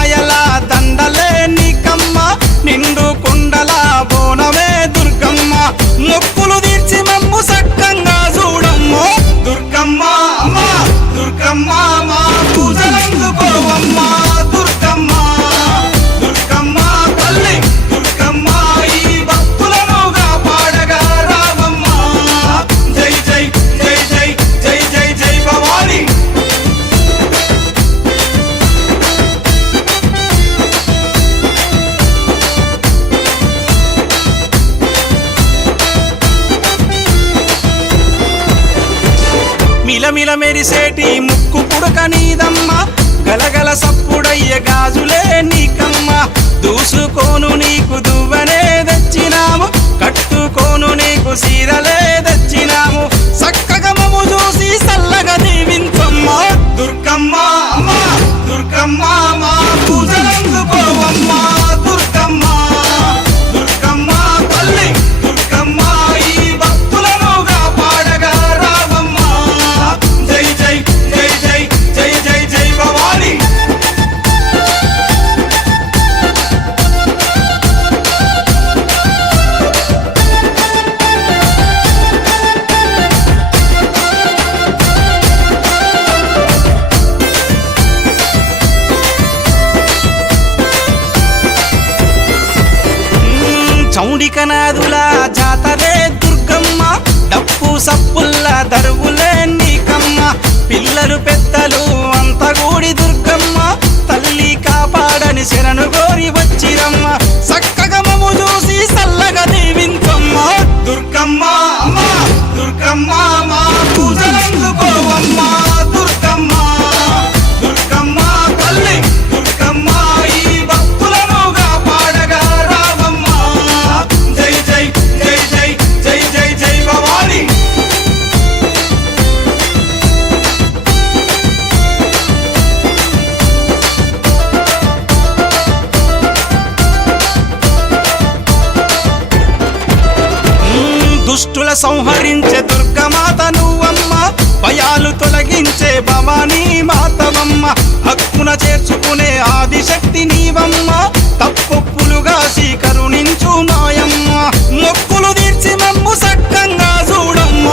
మాయల దండలే నీకమ్మ నిండు కుండల బోనమే దుర్గమ్మ. ముక్కు మిలమిల మెరిసేటి ముక్కు పుడక నీదమ్మ గలగల సప్పుడయ్య గాజులే నీకమ్మ. దూసుకోను నీకు దువ్వనే తెచ్చినాము కట్టుకోను నీకు సీరలే తెచ్చినాము. చక్కగా మము చూసి చల్లగా దీవించమ్మ. దుర్గమ్మ అమ్మ దుర్గమ్మ మా పూజలందుకోవమ్మ. దరువులే నీకమ్మ పిల్లలు పెద్దలు అంత గూడి దుర్గమ్మ. తల్లి కాపాడని శరణు గోరి దుష్టుల సంహరించే దుర్గమాత నువ్వమ్మ భయాలు తొలగించే భవానీ మాతవమ్మ. హక్కున చేర్చుకునే ఆదిశక్తి నీవమ్మ తప్పొప్పులుగా కరుణించు మాయమ్మ. మొక్కులు తీర్చి మమ్ము సక్కంగా చూడమ్మ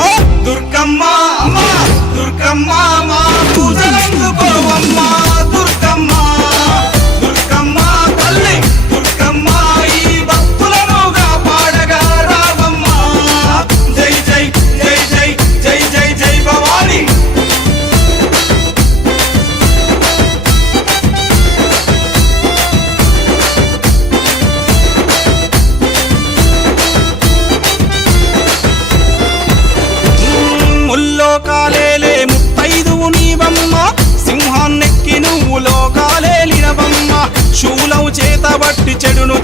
చెడును